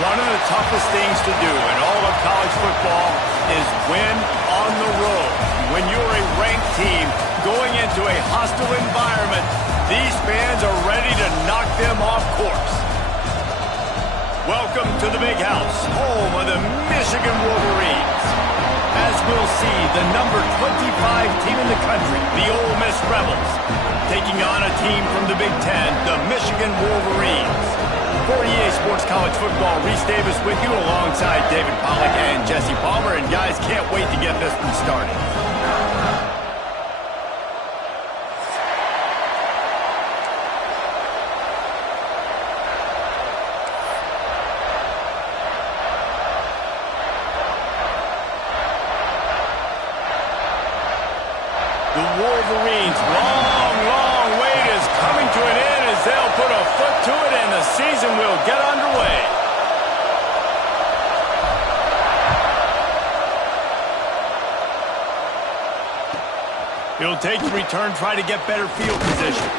One of the toughest things to do in all of college football is win on the road. When you're a ranked team going into a hostile environment, these fans are ready to knock them off course. Welcome to the Big House, home of the Michigan Wolverines. As we'll see, the number 25 team in the country, the Ole Miss Rebels, taking on a team from the Big 10, the Michigan Wolverines. For EA Sports College Football, Reese Davis with you alongside David Pollack and Jesse Palmer. And guys, can't wait to get this one started. The Wolverines' long wait is coming to an end as they'll put a foot to it and the season will get underway. He'll take the return, try to get better field position.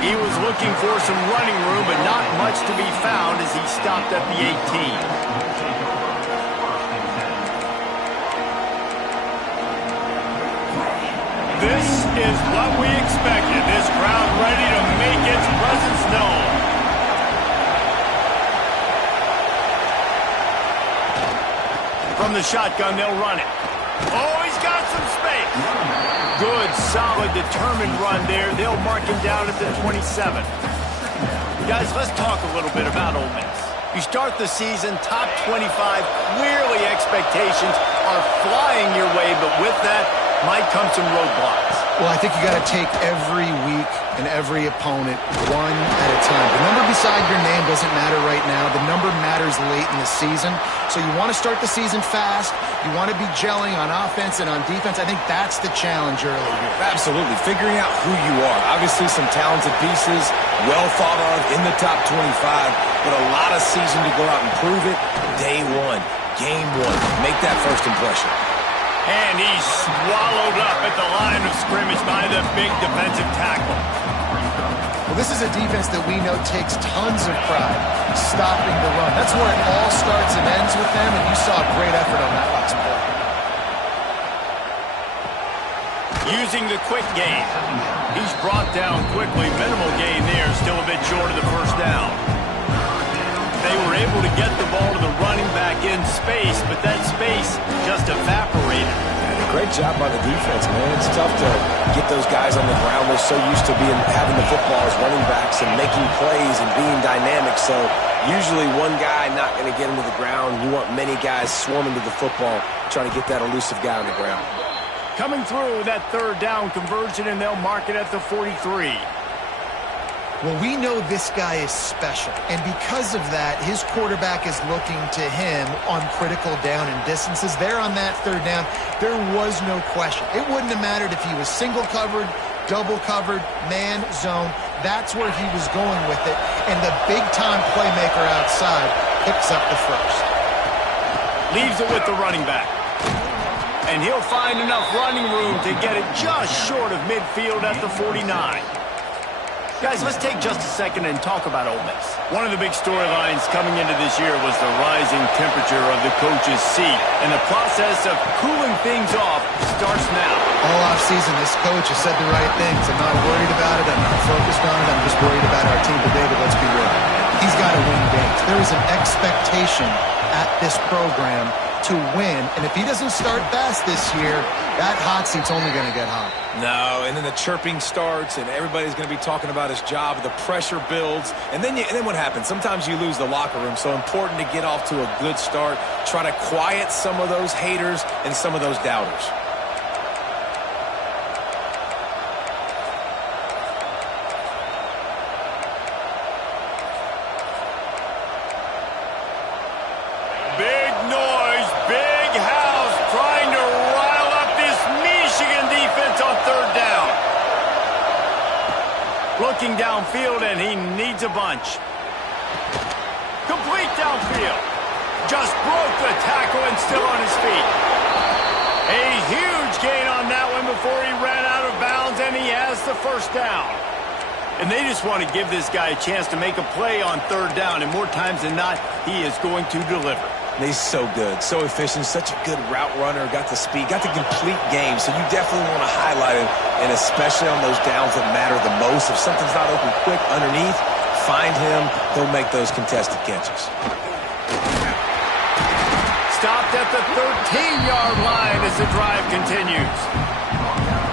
He was looking for some running room, but not much to be found as he stopped at the 18. This is what we expected. This crowd ready to make its presence known. From the shotgun, they'll run it. Oh, he's got some space. Good, solid, determined run there. They'll mark him down at the 27. Guys, let's talk a little bit about Ole Miss. You start the season top 25. Clearly, expectations are flying your way, but with that might come some roadblocks. Well, I think you got to take every week and every opponent one at a time. The number beside your name doesn't matter right now. The number matters late in the season. So you want to start the season fast. You want to be gelling on offense and on defense. I think that's the challenge early here. Absolutely. Figuring out who you are. Obviously some talented pieces, well thought of in the top 25, but a lot of season to go out and prove it. Day one, game one. Make that first impression. And he's swallowed up at the line of scrimmage by the big defensive tackle. Well, this is a defense that we know takes tons of pride stopping the run. That's where it all starts and ends with them, and you saw a great effort on that last play. Using the quick game. He's brought down quickly. Minimal gain there, still a bit short of the first down. They were able to get the ball to the running back in space, but that space just evaporated. Great job by the defense, man. It's tough to get those guys on the ground. They're so used to having the football as running backs and making plays and being dynamic. So usually one guy not going to get into the ground. You want many guys swarming to the football, trying to get that elusive guy on the ground. Coming through that third down conversion, and they'll mark it at the 43. Well, we know this guy is special, and because of that, his quarterback is looking to him on critical down and distances. There on that third down, there was no question. It wouldn't have mattered if he was single covered, double covered, man, zone. That's where he was going with it, and the big-time playmaker outside picks up the first. Leaves it with the running back. And he'll find enough running room to get it just short of midfield at the 49. Guys, let's take just a second and talk about Ole Miss. One of the big storylines coming into this year was the rising temperature of the coach's seat, and the process of cooling things off starts now. All offseason, this coach has said the right things. I'm not worried about it. I'm not focused on it. I'm just worried about our team. But David, let's be real. He's got to win games. There is an expectation at this program to win, and if he doesn't start fast this year, that hot seat's only going to get hot. No, and then the chirping starts, and everybody's going to be talking about his job. The pressure builds, and then what happens? Sometimes you lose the locker room, so important to get off to a good start. Try to quiet some of those haters and some of those doubters. looking downfield, and he needs a bunch. Complete downfield. Just broke the tackle and still on his feet. A huge gain on that one before he ran out of bounds, and he has the first down. And they just want to give this guy a chance to make a play on third down, and more times than not, he is going to deliver. He's so good, so efficient, such a good route runner, got the speed, got the complete game, so you definitely want to highlight him, and especially on those downs that matter the most. If something's not open quick underneath, find him, he'll make those contested catches. Stopped at the 13-yard line as the drive continues.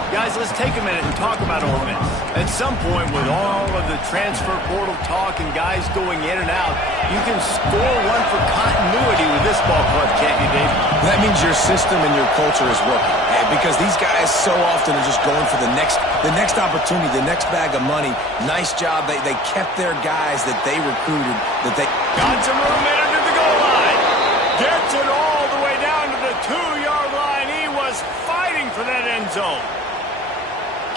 Guys, let's take a minute and talk about Ole Miss. At some point, with all of the transfer portal talk and guys going in and out, you can score one for continuity with this ball club, can't you, Dave? That means your system and your culture is working. Because these guys so often are just going for the next opportunity, the next bag of money. Nice job. They kept their guys that they recruited. Got some room in under the goal line. Gets it all the way down to the 2-yard line. He was fighting for that end zone.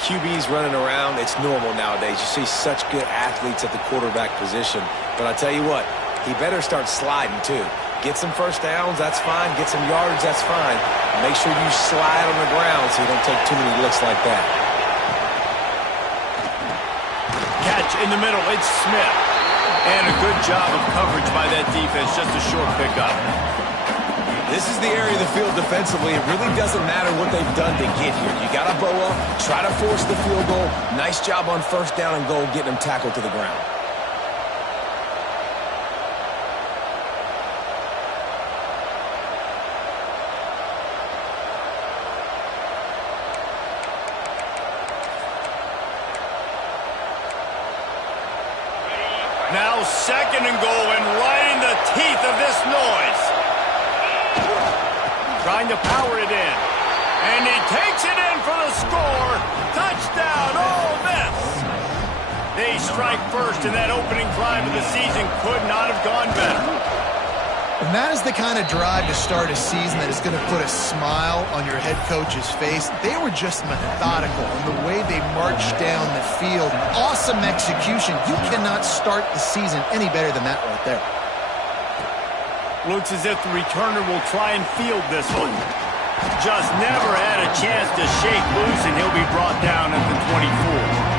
QBs running around, it's normal nowadays. You see such good athletes at the quarterback position. But I tell you what, he better start sliding too. Get some first downs, that's fine. Get some yards, that's fine. Make sure you slide on the ground so you don't take too many licks like that. Catch in the middle, it's Smith. And a good job of coverage by that defense, just a short pickup. This is the area of the field defensively. It really doesn't matter what they've done to get here. You got to bow up, try to force the field goal. Nice job on first down and goal, getting them tackled to the ground. Now second and goal, and right in the teeth of this noise. Trying to power it in. And he takes it in for the score. Touchdown, Ole Miss. They strike first, and that opening drive of the season could not have gone better. And that is the kind of drive to start a season that is going to put a smile on your head coach's face. They were just methodical in the way they marched down the field. Awesome execution. You cannot start the season any better than that right there. Looks as if the returner will try and field this one. Just never had a chance to shake loose, and he'll be brought down at the 24.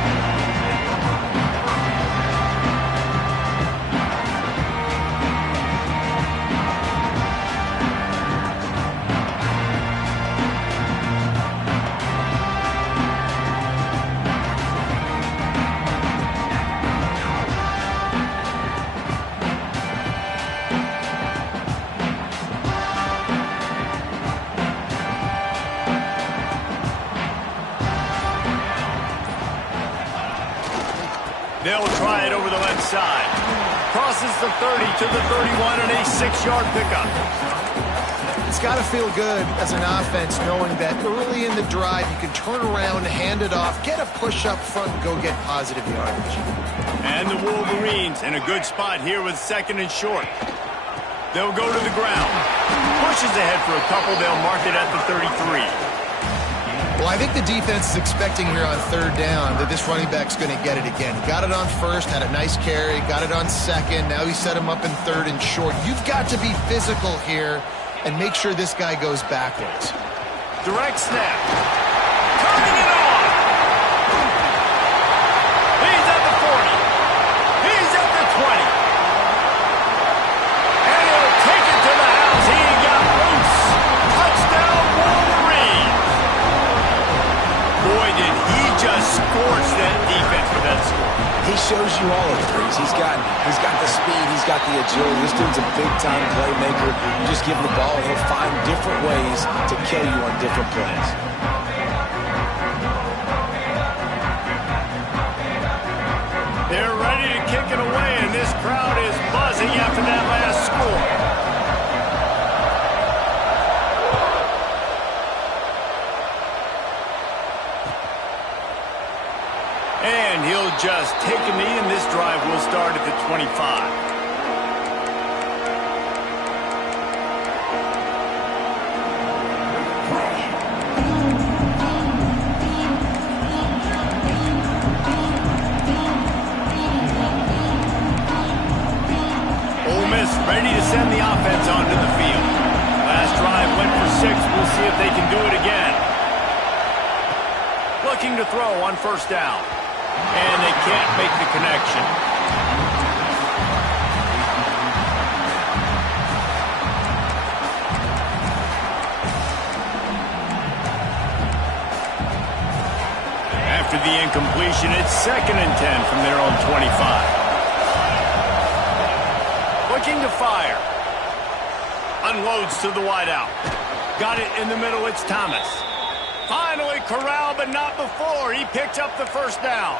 They'll try it over the left side. Crosses the 30 to the 31 and a 6-yard pickup. It's got to feel good as an offense knowing that early in the drive you can turn around, hand it off, get a push up front, and go get positive yardage. And the Wolverines in a good spot here with second and short. They'll go to the ground. Pushes ahead for a couple. They'll mark it at the 33. Well, I think the defense is expecting here on third down that this running back's going to get it again. He got it on first, had a nice carry, got it on second. Now he set him up in third and short. You've got to be physical here and make sure this guy goes backwards. Direct snap. Turning it on. He's at the 40. He's at the 20. And he'll take it to the house. He got loose. Touchdown, Wolverine. Boy, did he just scorch that defense with that score. He shows you all of it, Breeze. He's got the speed, he's got the agility. This dude's a big-time playmaker. You just give him the ball, and he'll find different ways to kill you on different plays. They're ready to kick it away, and this crowd is buzzing after that last score. And he'll just take a knee, and this drive will start at the 25. gets onto the field. Last drive went for 6. We'll see if they can do it again. Looking to throw on first down. And they can't make the connection. After the incompletion, it's 2nd and 10 from their own 25. Looking to fire. Unloads to the wideout. Got it in the middle, it's Thomas. Finally corralled, but not before. He picked up the first down.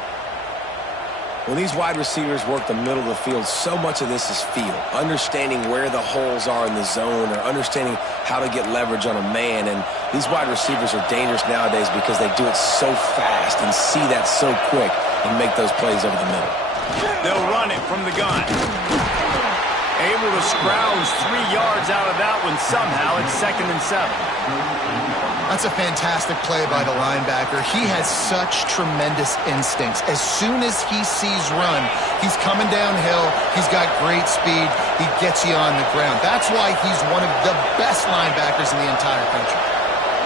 When these wide receivers work the middle of the field, so much of this is feel. Understanding where the holes are in the zone or understanding how to get leverage on a man. And these wide receivers are dangerous nowadays because they do it so fast and see that so quick and make those plays over the middle. They'll run it from the gun. Able to scrounge 3 yards out of that one somehow. It's 2nd and 7. That's a fantastic play by the linebacker. He has such tremendous instincts. As soon as he sees run, he's coming downhill. He's got great speed. He gets you on the ground. That's why he's one of the best linebackers in the entire country.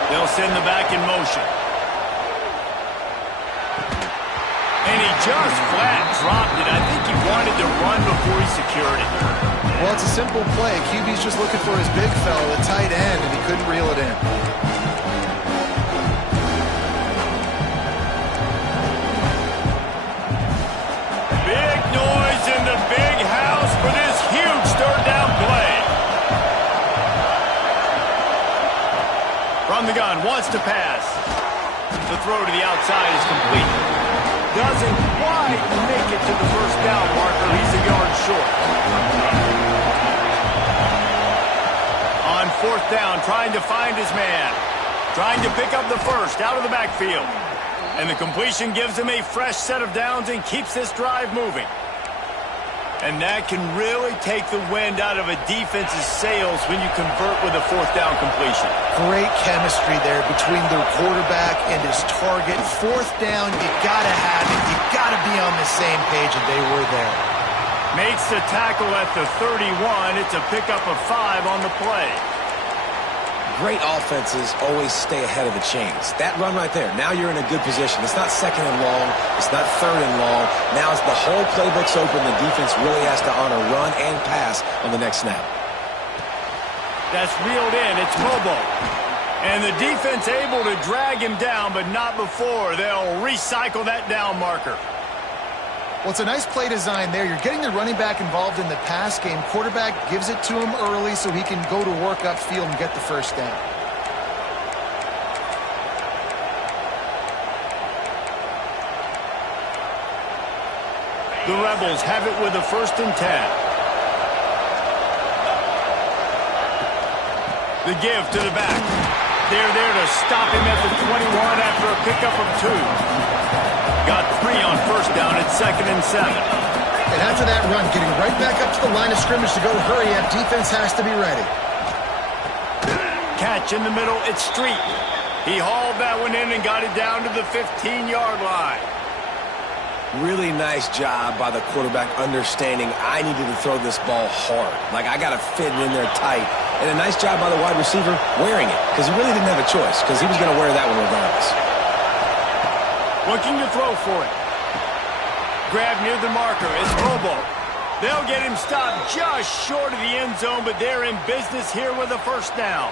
They'll send the back in motion. And he just flat dropped it. I think he wanted to run before he secured it. Well, it's a simple play. QB's just looking for his big fella, the tight end, and he couldn't reel it in. Big noise in the big house for this huge third down play. From the gun, wants to pass. The throw to the outside is complete. Doesn't quite make it to the first down marker. He's a yard short. On 4th down, trying to find his man. Trying to pick up the first out of the backfield. And the completion gives him a fresh set of downs and keeps this drive moving. And that can really take the wind out of a defense's sails when you convert with a 4th down completion. Great chemistry there between the quarterback and his target. 4th down, you gotta have it. You gotta be on the same page, and they were there. Makes the tackle at the 31. It's a pickup of 5 on the play. Great offenses always stay ahead of the chains. That run right there, now you're in a good position. It's not 2nd and long. It's not 3rd and long. Now it's the whole playbook's open. The defense really has to honor run and pass on the next snap. That's reeled in. It's Bobo. And the defense able to drag him down, but not before. They'll recycle that down marker. Well, it's a nice play design there. You're getting the running back involved in the pass game. Quarterback gives it to him early so he can go to work upfield and get the first down. The Rebels have it with a 1st and 10. The give to the back. They're there to stop him at the 21 after a pickup of 2. Got 3 on first down at 2nd and 7. And after that run, getting right back up to the line of scrimmage to go hurry up, defense has to be ready. Catch in the middle, it's Street. He hauled that one in and got it down to the 15-yard line. Really nice job by the quarterback understanding I needed to throw this ball hard. Like, I got to fit it in there tight. And a nice job by the wide receiver wearing it because he really didn't have a choice because he was going to wear that one regardless. Looking to throw for it. Grab near the marker. It's Bobo. They'll get him stopped just short of the end zone, but they're in business here with a first down.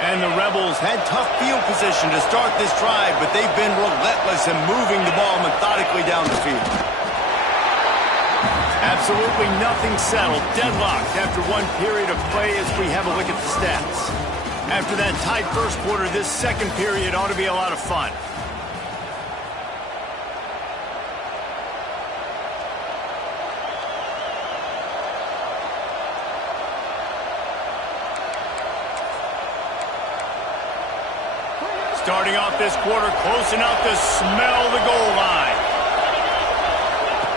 And the Rebels had tough field position to start this drive, but they've been relentless in moving the ball methodically down the field. Absolutely nothing settled. Deadlocked after one period of play as we have a look at the stats. After that tight first quarter, this second period ought to be a lot of fun. Starting off this quarter close enough to smell the goal line.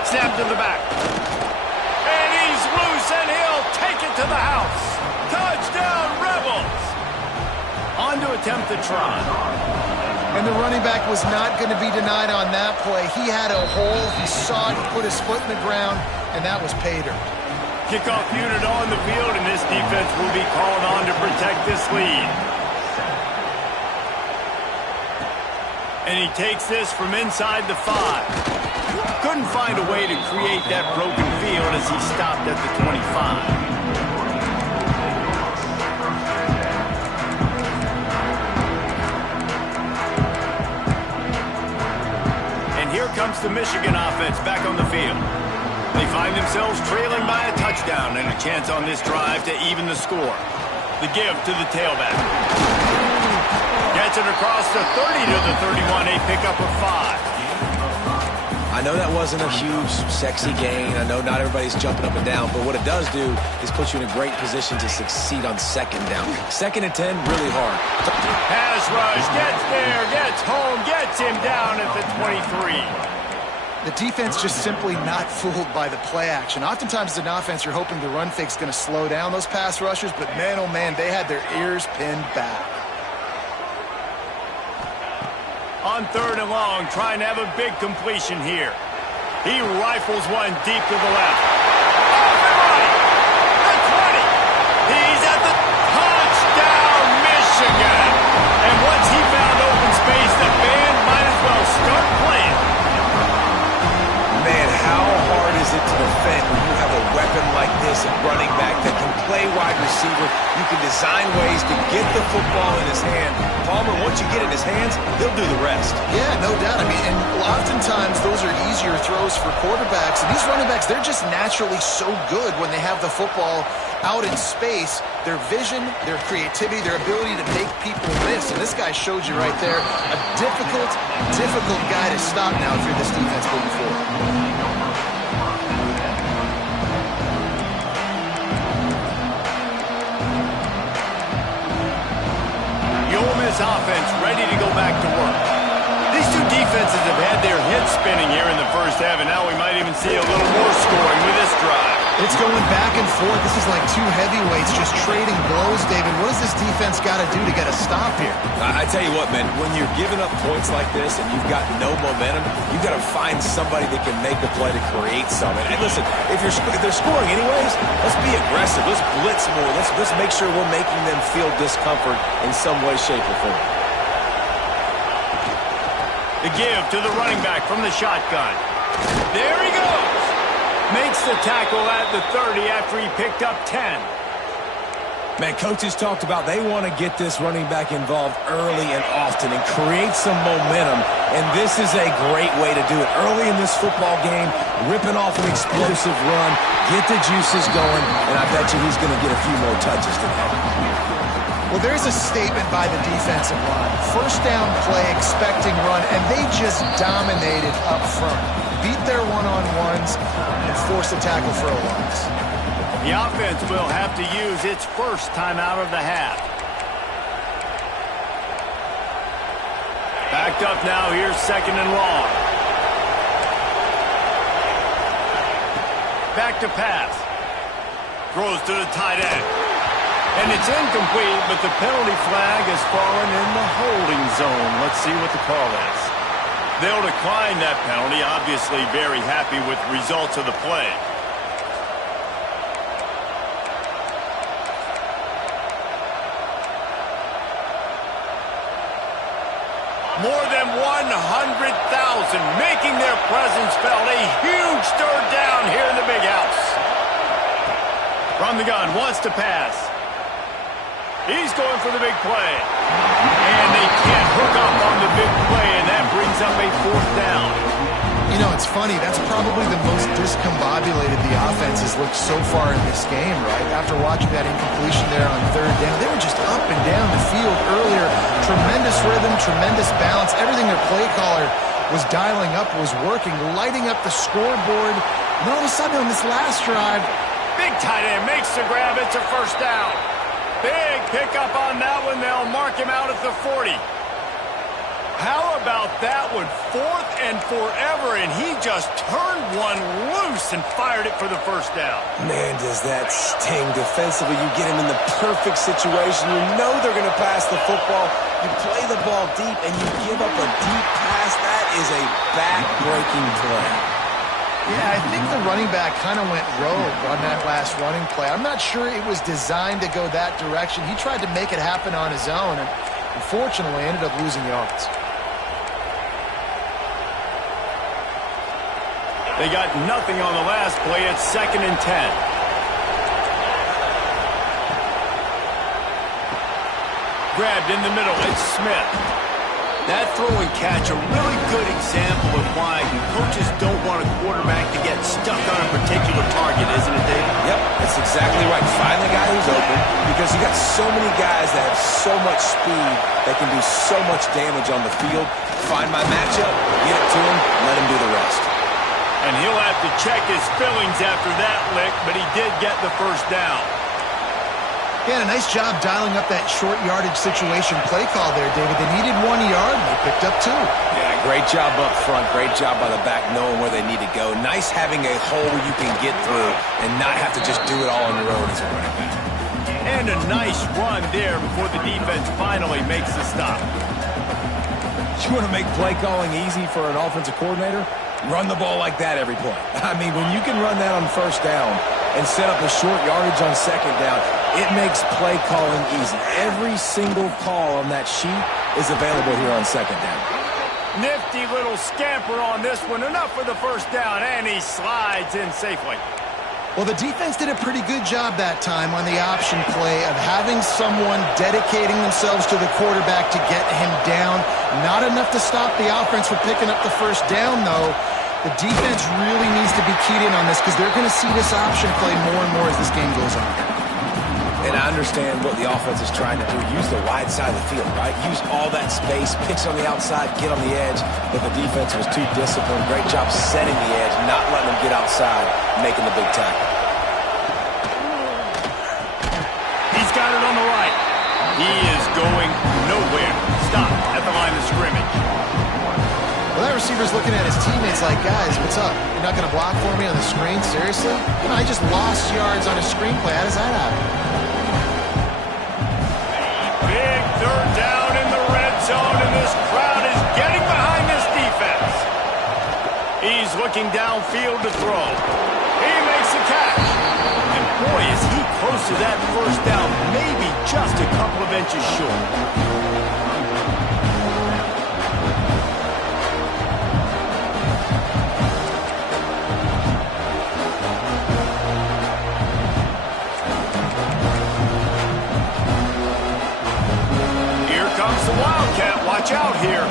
Snap to the back. And he's loose, and he'll take it to the house. Touchdown, Rebels. On to attempt the try. And the running back was not going to be denied on that play. He had a hole. He saw it. He put his foot in the ground, and that was pay dirt. Kickoff unit on the field, and this defense will be called on to protect this lead. And he takes this from inside the 5. Couldn't find a way to create that broken field as he stopped at the 25. And here comes the Michigan offense back on the field. They find themselves trailing by a touchdown and a chance on this drive to even the score. The give to the tailback. Gets it across the 30 to the 31, a pickup of 5. I know that wasn't a huge, sexy gain. I know not everybody's jumping up and down, but what it does do is put you in a great position to succeed on second down. 2nd and 10, really hard. Pass rush, gets there, gets home, gets him down at the 23. The defense just simply not fooled by the play action. Oftentimes as an offense, you're hoping the run fake's going to slow down those pass rushers, but man, oh man, they had their ears pinned back. On 3rd and long, trying to have a big completion here. He rifles one deep to the left. Off and right! The 20! He's at the touchdown, Michigan! And once he found open space, the band might as well start playing. Man, how hard is it to defend when you have a weapon like this, a running back that can play wide receiver? You can design ways to get the football in his hand. Palmer, once you get it in his hands, he'll do the rest. Yeah, no doubt. I mean, and oftentimes those are easier throws for quarterbacks. And these running backs, they're just naturally so good when they have the football out in space. Their vision, their creativity, their ability to make people miss. And this guy showed you right there, a difficult guy to stop now if you're this defense moving forward. Offense ready to go back to work. These two defenses have had their heads spinning here in the first half, and now we might even see a little more scoring with this drive. It's going back and forth. This is like two heavyweights just trading blows, David. What does this defense got to do to get a stop here? I tell you what, man, when you're giving up points like this and you've got no momentum, you've got to find somebody that can make a play to create something. And listen, if they're scoring anyways, let's be aggressive. Let's blitz more. Let's make sure we're making them feel discomfort in some way, shape, or form. The give to the running back from the shotgun. There he goes. Makes the tackle at the 30 after he picked up 10. Man, coaches talked about they want to get this running back involved early and often and create some momentum, and this is a great way to do it. Early in this football game, ripping off an explosive run, get the juices going, and I bet you he's going to get a few more touches today. Well, there's a statement by the defensive line. First down play, expecting run, and they just dominated up front. Beat their one-on-ones and force a tackle for a loss. The offense will have to use its first time out of the half. Backed up now, here's 2nd and long. Back to pass. Throws to the tight end. And it's incomplete, but the penalty flag has fallen in the holding zone. Let's see what the call is. They'll decline that penalty, obviously very happy with the results of the play. More than 100,000 making their presence felt. A huge 3rd down here in the big house. From the gun, wants to pass. He's going for the big play. And they can't hook up on the big play, and that brings up a 4th down. You know, it's funny. That's probably the most discombobulated the offense has looked so far in this game, right? After watching that incompletion there on 3rd down, they were just up and down the field earlier. Tremendous rhythm, tremendous balance. Everything their play caller was dialing up was working, lighting up the scoreboard. And all of a sudden on this last drive, big tight end makes the grab. It's a 1st down. Big pickup on that one. They'll mark him out at the 40. How about that one? 4th and forever, and he just turned one loose and fired it for the first down. Man, does that sting. Defensively, you get him in the perfect situation. You know they're going to pass the football. You play the ball deep, and you give up a deep pass. That is a back-breaking play. Yeah, I think the running back kind of went rogue on that last running play. I'm not sure it was designed to go that direction. He tried to make it happen on his own, and unfortunately ended up losing yards. They got nothing on the last play. It's 2nd and 10. Grabbed in the middle. It's Smith. That throw and catch, a really good example of why coaches don't want a quarterback to get stuck on a particular target, isn't it, Dave? Yep, that's exactly right. Find the guy who's open, because you got so many guys that have so much speed that can do so much damage on the field. Find my matchup, get it to him, let him do the rest. And he'll have to check his fillings after that lick, but he did get the first down. Yeah, a nice job dialing up that short yardage situation play call there, David. They needed 1 yard, and they picked up 2. Yeah, great job up front. Great job by the back knowing where they need to go. Nice having a hole where you can get through and not have to just do it all on your own as a running back. And a nice run there before the defense finally makes the stop. You want to make play calling easy for an offensive coordinator? Run the ball like that every play. I mean, when you can run that on first down and set up a short yardage on second down, it makes play calling easy. Every single call on that sheet is available here on second down. Nifty little scamper on this one. Enough for the first down, and he slides in safely. Well, the defense did a pretty good job that time on the option play of having someone dedicating themselves to the quarterback to get him down. Not enough to stop the offense from picking up the first down, though. The defense really needs to be keyed in on this because they're going to see this option play more and more as this game goes on. And I understand what the offense is trying to do. Use the wide side of the field, right? Use all that space, pitch on the outside, get on the edge. But the defense was too disciplined. Great job setting the edge, not letting them get outside, making the big tackle. He's got it on the right. He is going nowhere. Stop at the line of scrimmage. Well, that receiver's looking at his teammates like, guys, what's up? You're not going to block for me on the screen? Seriously? You know, I just lost yards on a screenplay. How does that happen? Big 3rd down in the red zone, and this crowd is getting behind this defense. He's looking downfield to throw. He makes the catch. And boy, is he close to that first down, maybe just a couple of inches short. Comes the Wildcat. Watch out here.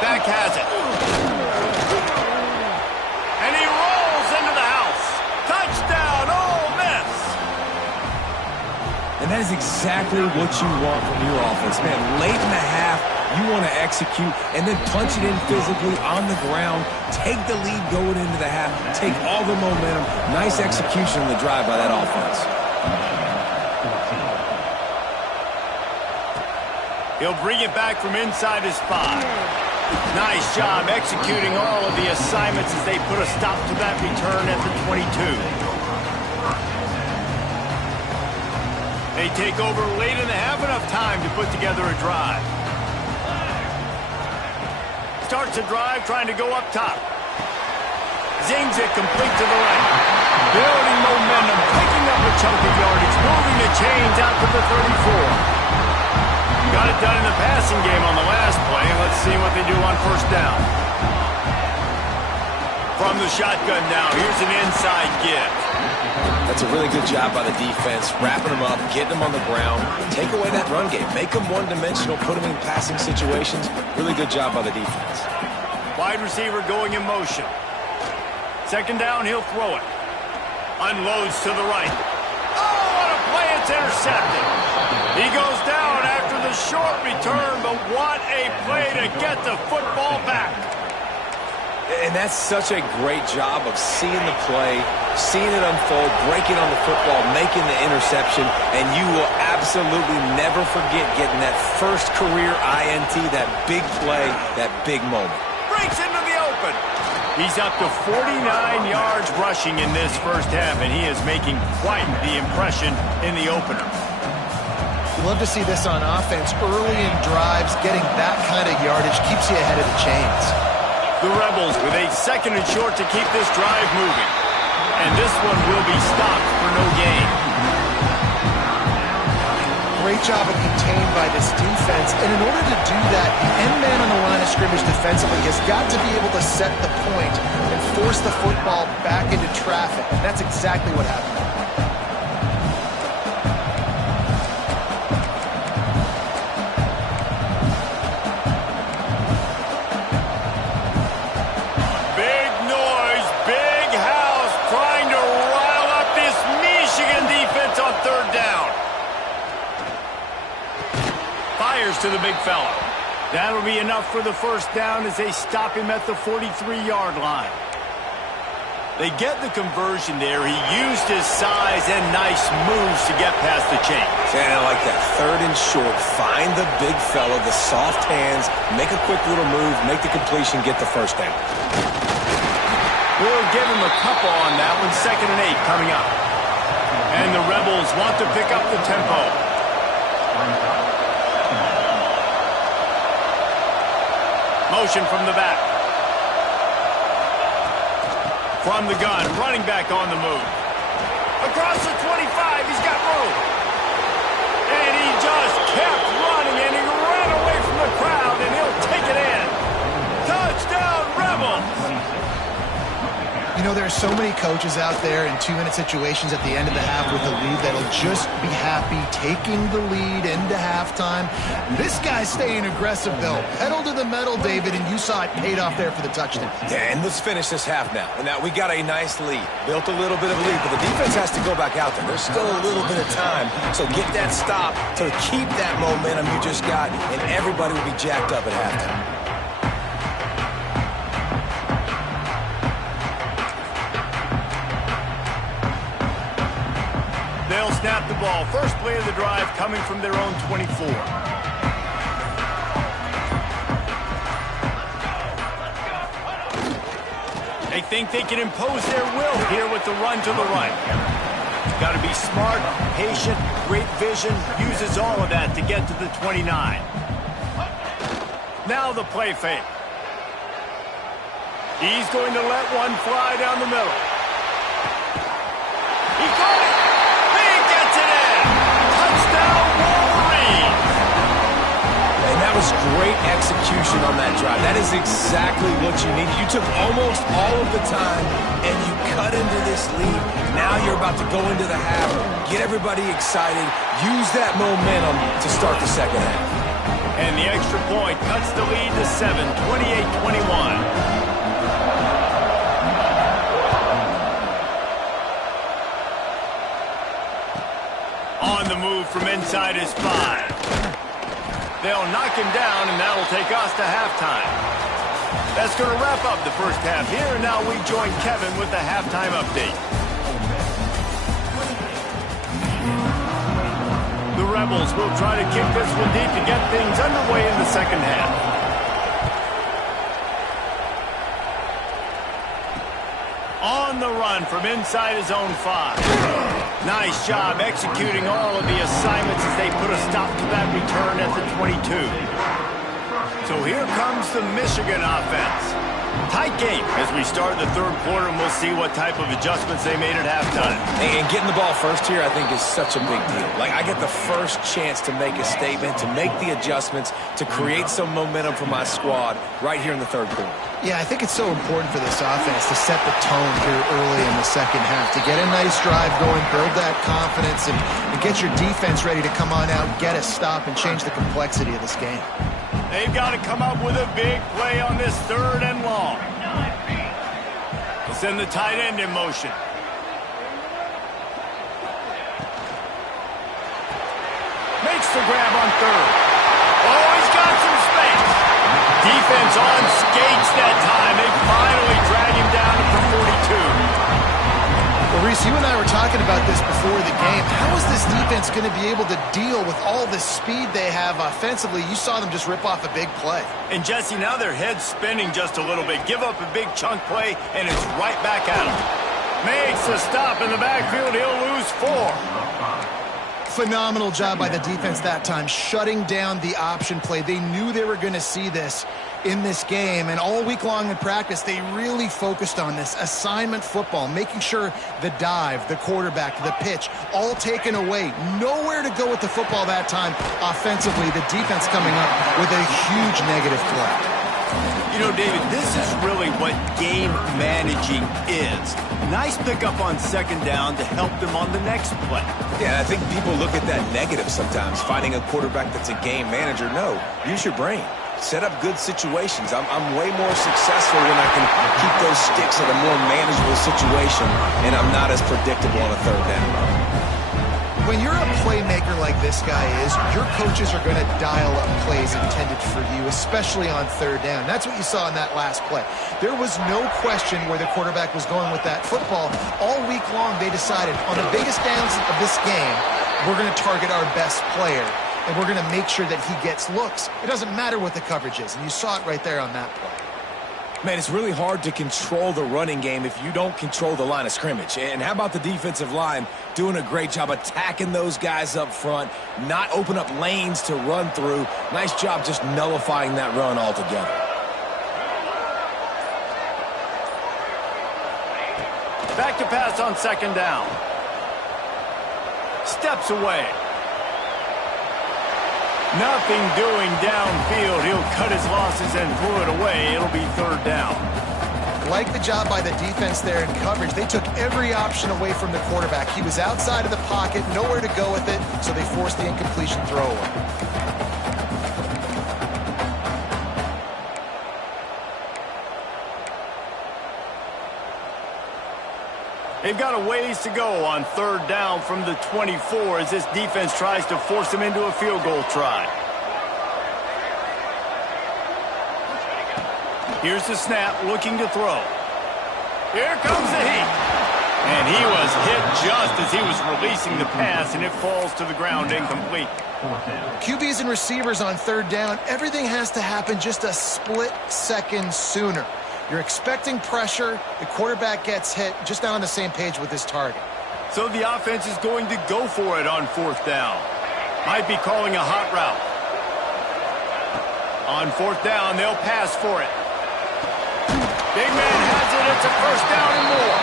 Back has it. And he rolls into the house. Touchdown, Ole Miss. And that is exactly what you want from your offense, man. Late in the half, you want to execute and then punch it in physically on the ground. Take the lead going into the half. Take all the momentum. Nice execution on the drive by that offense. He'll bring it back from inside his 5. Nice job executing all of the assignments as they put a stop to that return at the 22. They take over late in the half, enough time to put together a drive. Starts a drive trying to go up top. Zings it complete to the right. Building momentum, picking up a chunk of yardage, moving the chains out to the 34. Got it done in the passing game on the last play. Let's see what they do on first down. From the shotgun now, here's an inside give. That's a really good job by the defense, wrapping them up, getting them on the ground. Take away that run game. Make them one-dimensional, put them in passing situations. Really good job by the defense. Wide receiver going in motion. Second down, he'll throw it. Unloads to the right. Oh, what a play. It's intercepted. He goes down after the short return, but what a play to get the football back. And that's such a great job of seeing the play, seeing it unfold, breaking on the football, making the interception, and you will absolutely never forget getting that first career INT, that big play, that big moment. Breaks into the open. He's up to 49 yards rushing in this first half, and he is making quite the impression in the opener. You love to see this on offense. Early in drives, getting that kind of yardage keeps you ahead of the chains. The Rebels with a 2nd and short to keep this drive moving. And this one will be stopped for no gain. Great job of contained by this defense. And in order to do that, the end man on the line of scrimmage defensively has got to be able to set the point and force the football back into traffic. And that's exactly what happened. To the big fella. That'll be enough for the first down as they stop him at the 43-yard line. They get the conversion there. He used his size and nice moves to get past the chains. And I like that 3rd and short. Find the big fella, the soft hands, make a quick little move, make the completion, get the first down. We'll give him a couple on that one. 2nd and 8 coming up. And the Rebels want to pick up the tempo. Motion from the back. From the gun, running back on the move. Across the 25, he's got room. And he just kept running, and he ran away from the crowd, and he'll take it in. Touchdown, Rebels! You know, there are so many coaches out there in 2-minute situations at the end of the half with the lead that'll just be happy taking the lead into halftime. This guy's staying aggressive, though. Pedal to the metal, David, and you saw it paid off there for the touchdown. Yeah, and let's finish this half now. Now, we got a nice lead. Built a little bit of a lead, but the defense has to go back out there. There's still a little bit of time, so get that stop to keep that momentum you just got, and everybody will be jacked up at halftime. They'll snap the ball. First play of the drive coming from their own 24. They think they can impose their will here with the run to the right. Got to be smart, patient, great vision, uses all of that to get to the 29. Now the play fake. He's going to let one fly down the middle. He got it! That was great execution on that drive. That is exactly what you need. You took almost all of the time, and you cut into this lead. Now you're about to go into the half, get everybody excited, use that momentum to start the second half. And the extra point cuts the lead to 7, 28-21. On the move from inside his 5. They'll knock him down, and that'll take us to halftime. That's going to wrap up the first half here, and now we join Kevin with the halftime update. The Rebels will try to kick this one deep to get things underway in the second half. On the run from inside his own 5. Nice job executing all of the assignments as they put a stop to that return at the 22. So here comes the Michigan offense. Tight game as we start the third quarter, and we'll see what type of adjustments they made at halftime. And getting the ball first here, I think, is such a big deal. Like, I get the first chance to make a statement, to make the adjustments, to create some momentum for my squad right here in the third quarter. Yeah, I think it's so important for this offense to set the tone here early in the second half, to get a nice drive going, build that confidence, and get your defense ready to come on out, get a stop, and change the complexity of this game. They've got to come up with a big play on this 3rd and long. They'll send the tight end in motion. Makes the grab on 3rd. Defense on skates that time. They finally drag him down from 42. Well, Reese, you and I were talking about this before the game. How is this defense going to be able to deal with all the speed they have offensively? You saw them just rip off a big play. And, Jesse, now their head's spinning just a little bit. Give up a big chunk play, and it's right back at him. Makes a stop in the backfield. He'll lose 4. Phenomenal job by the defense that time, shutting down the option play. They knew they were going to see this in this game, and all week long in practice, they really focused on this assignment football, making sure the dive, the quarterback, the pitch, all taken away. Nowhere to go with the football that time offensively. The defense coming up with a huge negative play. You know, David, this is really what game managing is. Nice pickup on second down to help them on the next play. Yeah, I think people look at that negative sometimes, finding a quarterback that's a game manager. No, use your brain. Set up good situations. I'm way more successful when I can keep those sticks at a more manageable situation, and I'm not as predictable on a third down. When you're a playmaker like this guy is, your coaches are going to dial up plays intended for you, especially on third down. That's what you saw in that last play. There was no question where the quarterback was going with that football. All week long, they decided on the biggest downs of this game, we're going to target our best player, and we're going to make sure that he gets looks. It doesn't matter what the coverage is, and you saw it right there on that play. Man, it's really hard to control the running game if you don't control the line of scrimmage. And how about the defensive line doing a great job attacking those guys up front, not open up lanes to run through. Nice job just nullifying that run altogether. Back to pass on second down. Steps away. Nothing doing downfield. He'll cut his losses and throw it away. It'll be third down. Like the job by the defense there in coverage. They took every option away from the quarterback. He was outside of the pocket, nowhere to go with it, so they forced the incompletion throwaway. They've got a ways to go on third down from the 24 as this defense tries to force them into a field goal try. Here's the snap, looking to throw. Here comes the heat. And he was hit just as he was releasing the pass, and it falls to the ground incomplete. QBs and receivers on third down, everything has to happen just a split second sooner. You're expecting pressure, the quarterback gets hit, just not on the same page with his target. So the offense is going to go for it on fourth down. Might be calling a hot route. On fourth down, they'll pass for it. Big man has it, it's a first down and more.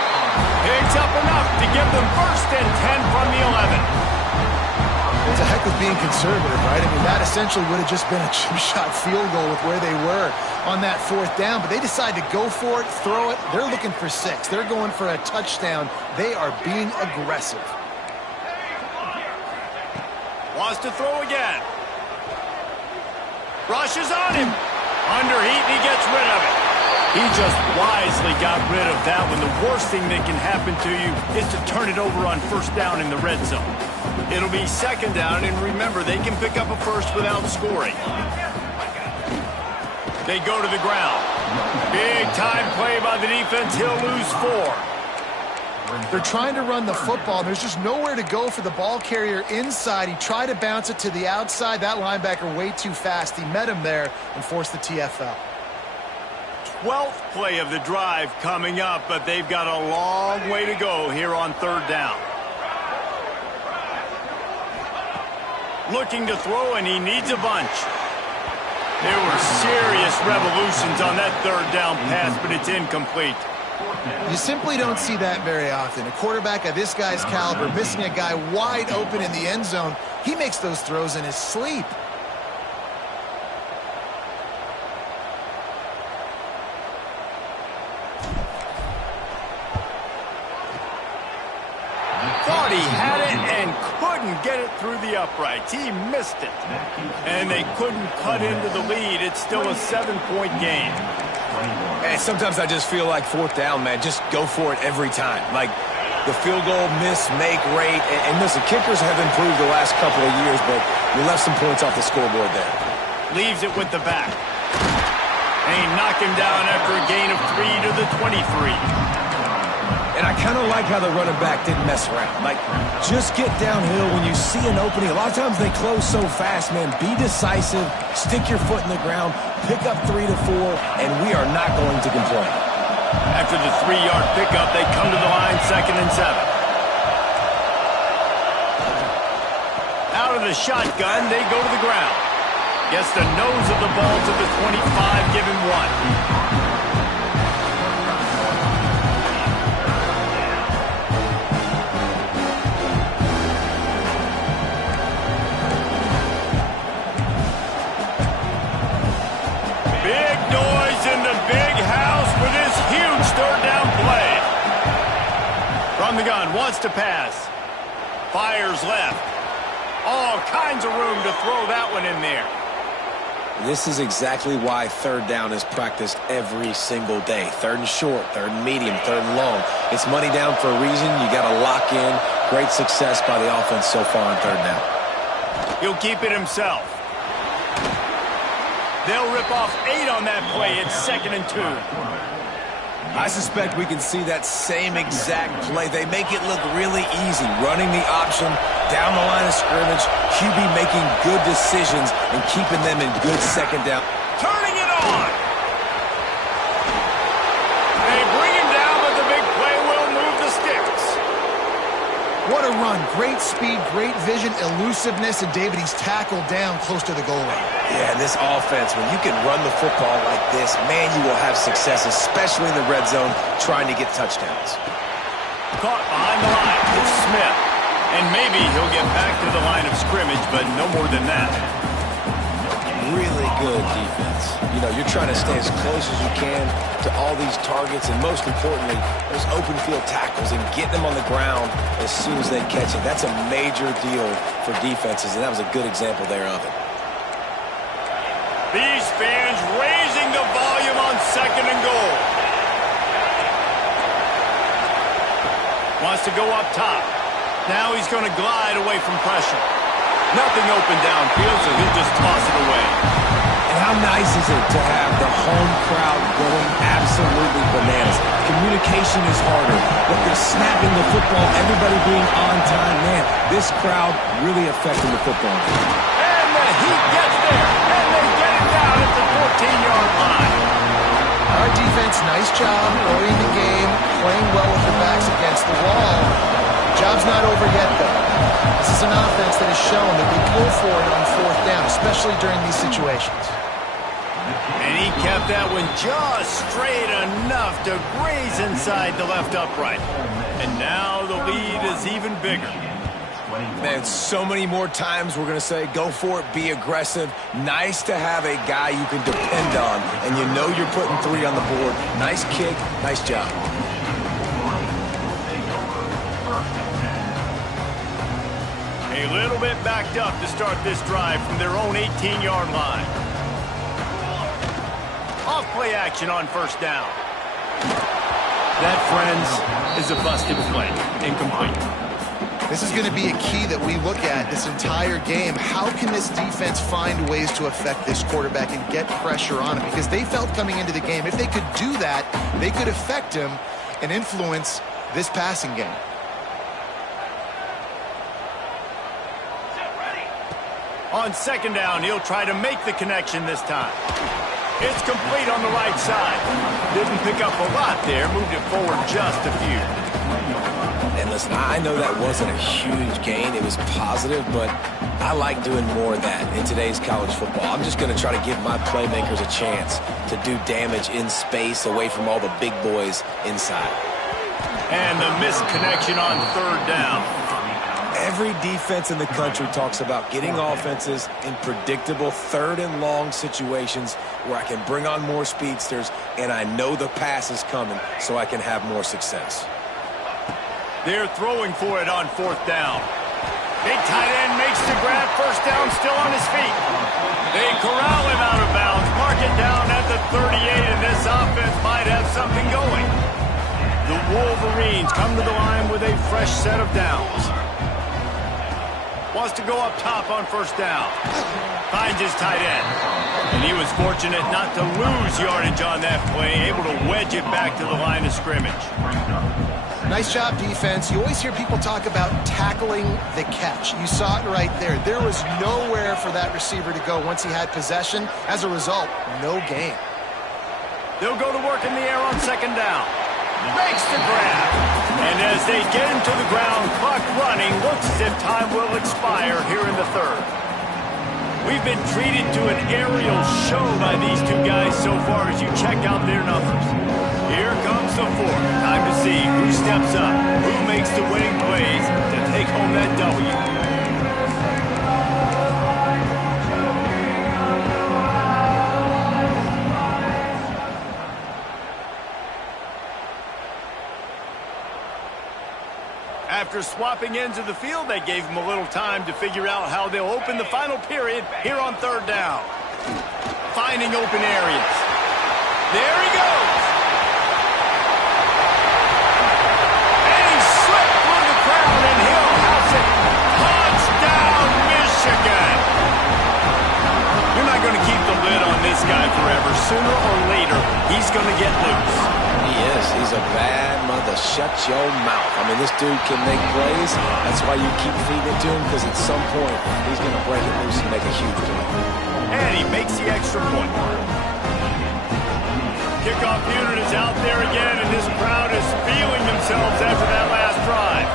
Picks up enough to give them first and 10 from the 11. It's a heck of being conservative, right? I mean, that essentially would have just been a chip-shot field goal with where they were on that fourth down, but they decide to go for it, throw it. They're looking for 6. They're going for a touchdown. They are being aggressive. Wants to throw again. Rushes on him. Under heat, and he gets rid of it. He just wisely got rid of that one. The worst thing that can happen to you is to turn it over on first down in the red zone. It'll be second down, and remember, they can pick up a first without scoring. They go to the ground. Big time play by the defense. He'll lose 4. They're trying to run the football. There's just nowhere to go for the ball carrier inside. He tried to bounce it to the outside. That linebacker way too fast. He met him there and forced the TFL. 12th play of the drive coming up, but they've got a long way to go here on third down. Looking to throw, and he needs a bunch. There were serious revolutions on that third down pass, but it's incomplete. You simply don't see that very often. A quarterback of this guy's caliber missing a guy wide open in the end zone. He makes those throws in his sleep. Thought he had it and couldn't get it through the uprights. He missed it. And they couldn't cut into the lead. It's still a 7-point game. And sometimes I just feel like fourth down, man, just go for it every time. Like the field goal miss-make rate. And listen, kickers have improved the last couple of years, but you left some points off the scoreboard there. Leaves it with the back. And he knocked him down after a gain of 3 to the 23. And I kind of like how the running back didn't mess around. Like, just get downhill when you see an opening. A lot of times they close so fast, man. Be decisive, stick your foot in the ground, pick up 3 to 4, and we are not going to complain. After the 3-yard pickup, they come to the line, 2nd and 7. Out of the shotgun, they go to the ground. Gets the nose of the ball to the 25, give him 1. From the gun, wants to pass. Fires left. All kinds of room to throw that one in there. This is exactly why 3rd down is practiced every single day. 3rd and short, 3rd and medium, 3rd and long. It's money down for a reason. You got to lock in. Great success by the offense so far on 3rd down. He'll keep it himself. They'll rip off 8 on that play. It's 2nd and 2. I suspect we can see that same exact play. They make it look really easy, running the option down the line of scrimmage, QB making good decisions and keeping them in good 2nd down. Turning it on! They bring him down, but the big play will move the sticks. What a run. Great speed, great vision, elusiveness, and David, he's tackled down close to the goal line. Yeah, and this offense, when you can run the football like this, man, you will have success, especially in the red zone, trying to get touchdowns. Caught behind the line. It's Smith. And maybe he'll get back to the line of scrimmage, but no more than that. Really good defense. You know, you're trying to stay as close as you can to all these targets, and most importantly, those open field tackles and getting them on the ground as soon as they catch it. That's a major deal for defenses, and that was a good example there of it. These fans raising the volume on 2nd and goal. Wants to go up top. Now he's going to glide away from pressure. Nothing open downfield, so he'll just toss it away. And how nice is it to have the home crowd going absolutely bananas? Communication is harder, but they're snapping the football, everybody being on time. Man, this crowd really affecting the football. And the heat gets there, and they get it down at the 14-yard line. Our defense, nice job early in the game, playing well with their backs against the wall. Job's not over yet, though. This is an offense that has shown that they go for it on 4th down, especially during these situations. And he kept that one just straight enough to graze inside the left upright. And now the lead is even bigger. Man, so many more times we're going to say, go for it, be aggressive. Nice to have a guy you can depend on, and you know you're putting 3 on the board. Nice kick, nice job. A little bit backed up to start this drive from their own 18-yard line. Off play action on 1st down. That, friends, is a busted play. Incomplete. This is going to be a key that we look at this entire game. How can this defense find ways to affect this quarterback and get pressure on him? Because they felt coming into the game, if they could do that, they could affect him and influence this passing game. On 2nd down, he'll try to make the connection this time. It's complete on the right side. Didn't pick up a lot there, moved it forward just a few. And listen, I know that wasn't a huge gain. It was positive, but I like doing more of that in today's college football. I'm just going to try to give my playmakers a chance to do damage in space away from all the big boys inside. And the missed connection on 3rd down. Every defense in the country talks about getting offenses in predictable 3rd and long situations where I can bring on more speedsters and I know the pass is coming so I can have more success. They're throwing for it on 4th down. Big tight end makes the grab. 1st down, still on his feet. They corral him out of bounds. Mark it down at the 38, and this offense might have something going. The Wolverines come to the line with a fresh set of downs. Wants to go up top on first down. Finds his tight end. And he was fortunate not to lose yardage on that play, able to wedge it back to the line of scrimmage. Nice job, defense. You always hear people talk about tackling the catch. You saw it right there. There was nowhere for that receiver to go once he had possession. As a result, no gain. They'll go to work in the air on second down. Makes the grab. And as they get him to the ground, clock running, looks as if time will expire here in the third. We've been treated to an aerial show by these two guys so far as you check out their numbers. Here comes the fourth. Time to see who steps up, who makes the winning plays to take home that W. After swapping ends of the field, they gave him a little time to figure out how they'll open the final period here on third down. Finding open areas. There he goes. And he slipped through the crowd, and he'll house it. Touchdown, Michigan. You're not going to keep the lid on this guy forever. Sooner or later, he's going to get loose. He is. He's a bad mother. Shut your mouth. I mean, this dude can make plays. That's why you keep feeding it to him, because at some point, he's going to break it loose and make a huge play. And he makes the extra point. Kickoff unit is out there again, and this crowd is feeling themselves after that last drive.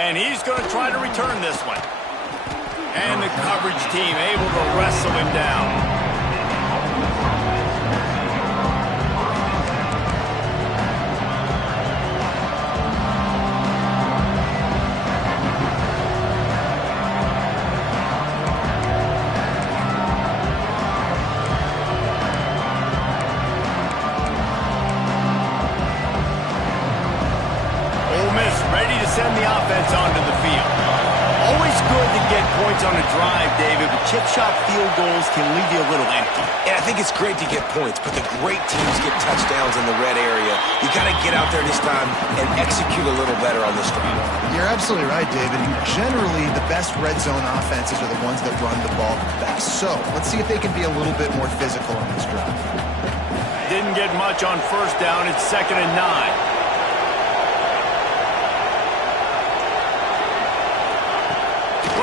And he's going to try to return this one. And the coverage team able to wrestle him down. Ole Miss ready to send the offense onto the field. Always good to get points on a drive, David, but chip shot field goals can leave you a little empty. And I think it's great to get points, but the great teams get touchdowns in the red area. You got to get out there this time and execute a little better on this drive. You're absolutely right, David. And generally, the best red zone offenses are the ones that run the ball best. So let's see if they can be a little bit more physical on this drive. Didn't get much on first down. It's 2nd and 9.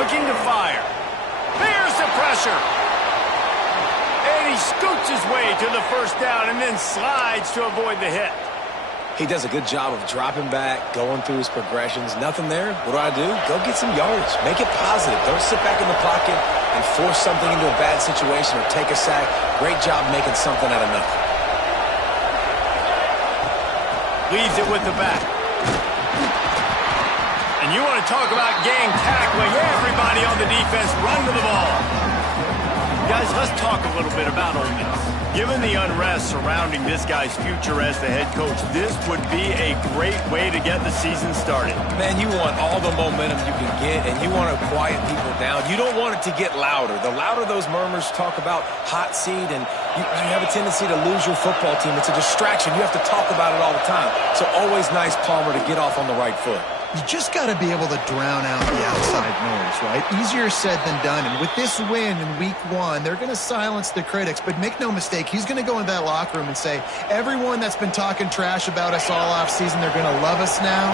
Looking to fire. There's the pressure. And he scoots his way to the first down and then slides to avoid the hit. He does a good job of dropping back, going through his progressions. Nothing there. What do? Go get some yards. Make it positive. Don't sit back in the pocket and force something into a bad situation or take a sack. Great job making something out of nothing. Leaves it with the back. And you want to talk about gang tackling. Everybody on the defense run to the ball. Guys, let's talk a little bit about Ole Miss. Given the unrest surrounding this guy's future as the head coach, this would be a great way to get the season started. Man, you want all the momentum you can get, and you want to quiet people down. You don't want it to get louder. The louder those murmurs talk about hot seat, and you have a tendency to lose your football team. It's a distraction. You have to talk about it all the time. So always nice, Palmer, to get off on the right foot. You just got to be able to drown out the outside noise, right? Easier said than done. And with this win in week 1, they're going to silence the critics. But make no mistake, he's going to go into that locker room and say, everyone that's been talking trash about us all offseason, they're going to love us now.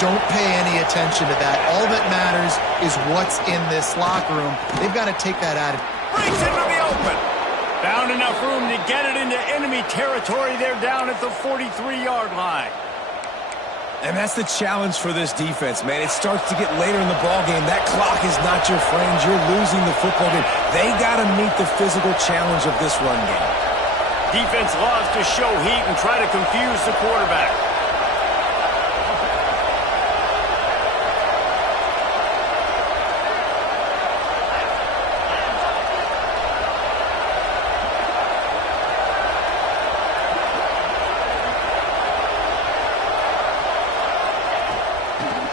Don't pay any attention to that. All that matters is what's in this locker room. They've got to take that out of it. Breaks into the open. Found enough room to get it into enemy territory. They're down at the 43-yard line. And that's the challenge for this defense, man. It starts to get later in the ballgame. That clock is not your friend. You're losing the football game. They got to meet the physical challenge of this run game. Defense loves to show heat and try to confuse the quarterback.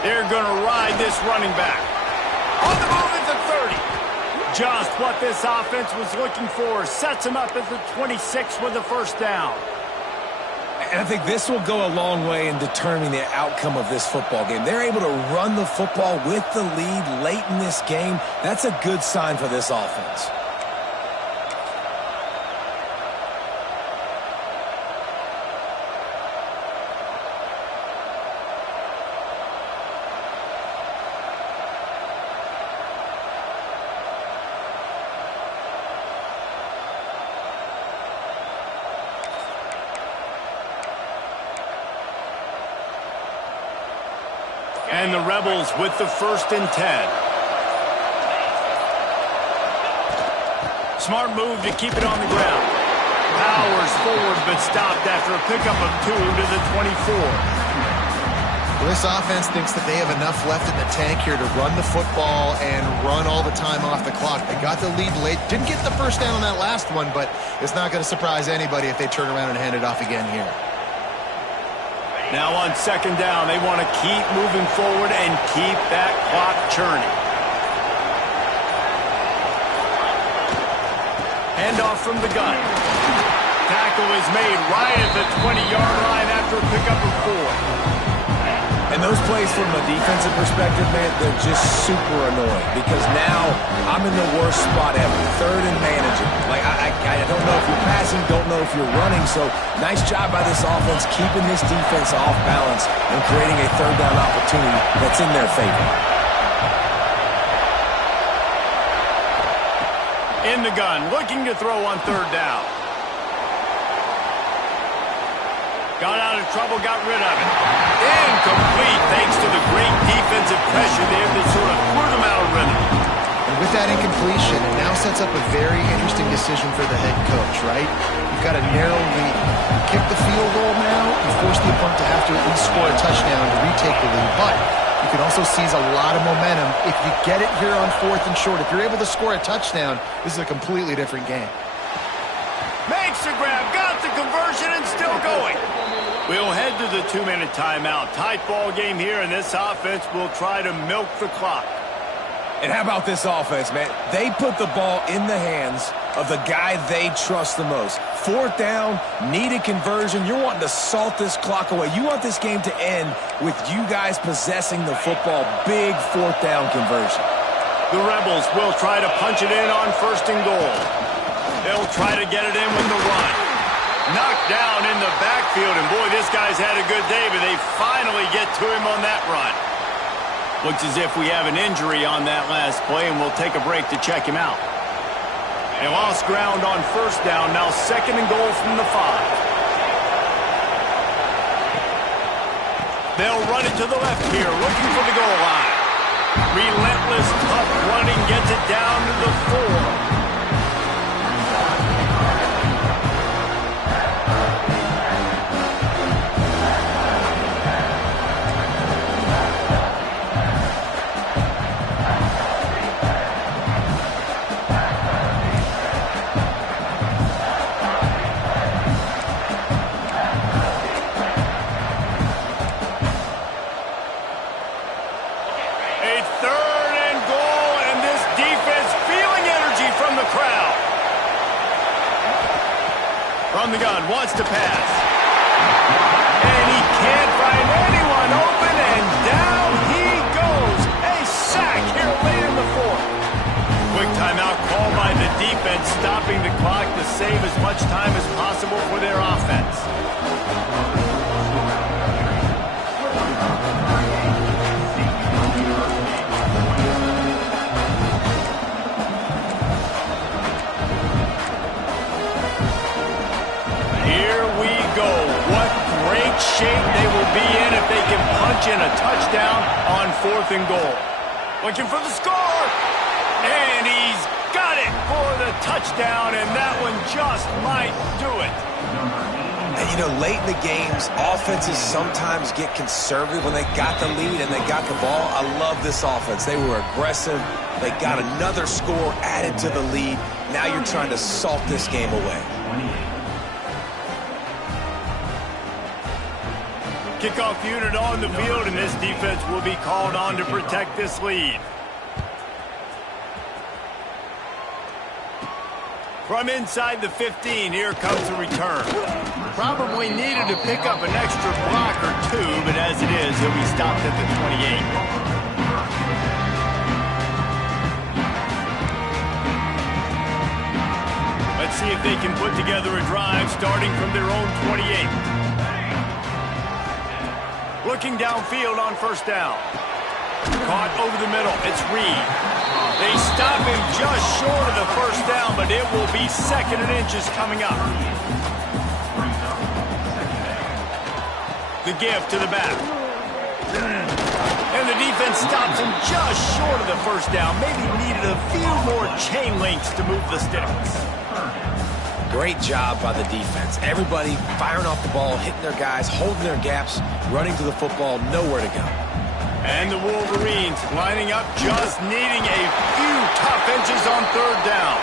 They're going to ride this running back. On the move at the 30. Just what this offense was looking for. Sets him up at the 26 with the first down. And I think this will go a long way in determining the outcome of this football game. They're able to run the football with the lead late in this game. That's a good sign for this offense. And the Rebels with the 1st and 10. Smart move to keep it on the ground. Powers forward but stopped after a pickup of 2 to the 24. Well, this offense thinks that they have enough left in the tank here to run the football and run all the time off the clock. They got the lead late. Didn't get the first down on that last one, but it's not going to surprise anybody if they turn around and hand it off again here. Now on 2nd down, they want to keep moving forward and keep that clock churning. Handoff from the gun. Tackle is made right at the 20-yard line after a pickup of 4. And those plays from a defensive perspective, man, they're just super annoying because now I'm in the worst spot ever. 3rd and managing. Like, I don't know if you're passing, don't know if you're running. So nice job by this offense keeping this defense off balance and creating a 3rd down opportunity that's in their favor. In the gun, looking to throw on 3rd down. Got out of trouble, got rid of it. Incomplete thanks to the great defensive pressure there that sort of threw them out of rhythm. And with that incompletion, it now sets up a very interesting decision for the head coach, right? You've got a narrow lead. You kick the field goal now, you force the opponent to have to at least score a touchdown to retake the lead. But you can also seize a lot of momentum if you get it here on 4th and short. If you're able to score a touchdown, this is a completely different game. Makes the grab, got the conversion, and still going. We'll head to the 2-minute timeout. Tight ball game here, and this offense will try to milk the clock. And how about this offense, man? They put the ball in the hands of the guy they trust the most. 4th down, needed conversion. You're wanting to salt this clock away. You want this game to end with you guys possessing the football. Big 4th down conversion. The Rebels will try to punch it in on 1st and goal. They'll try to get it in with the run. Knocked down in the backfield, and boy, this guy's had a good day, but they finally get to him on that run. Looks as if we have an injury on that last play, and we'll take a break to check him out. They lost ground on 1st down, now 2nd and goal from the 5. They'll run it to the left here, looking for the goal line. Relentless, tough running gets it down to the 4. From the gun, wants to pass. And he can't find anyone open, and down he goes. A sack here late in the 4th. Quick timeout called by the defense, stopping the clock to save as much time as possible for their offense. Shape they will be in if they can punch in a touchdown on 4th and goal. Looking for the score, and he's got it for the touchdown, and that one just might do it. And you know, late in the games, offenses sometimes get conservative when they got the lead and they got the ball. I love this offense. They were aggressive. They got another score added to the lead. Now you're trying to salt this game away. Kickoff unit on the field, and this defense will be called on to protect this lead. From inside the 15, here comes the return. Probably needed to pick up an extra block or two, but as it is, he'll be stopped at the 28. Let's see if they can put together a drive starting from their own 28. Looking downfield on first down. Caught over the middle. It's Reed. They stop him just short of the first down, but it will be 2nd and inches coming up. The give to the back. And the defense stops him just short of the first down. Maybe needed a few more chain links to move the sticks. Great job by the defense. Everybody firing off the ball, hitting their guys, holding their gaps, running to the football, nowhere to go. And the Wolverines lining up, just needing a few tough inches on 3rd down.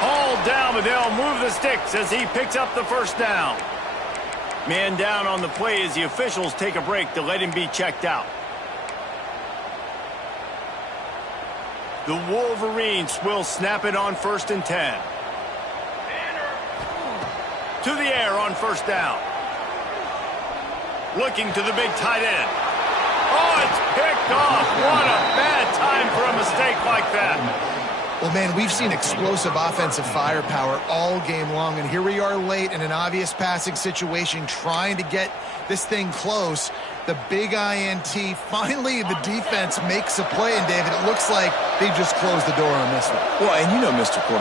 Hauled down, but they'll move the sticks as he picks up the first down. Man down on the play as the officials take a break to let him be checked out. The Wolverines will snap it on 1st and 10. To the air on first down. Looking to the big tight end. Oh, it's picked off. What a bad time for a mistake like that. Well, man, we've seen explosive offensive firepower all game long, and here we are late in an obvious passing situation trying to get this thing close. The big INT, finally the defense makes a play, and David, it looks like they just closed the door on this one. Well, and you know, Mr. Quarterback,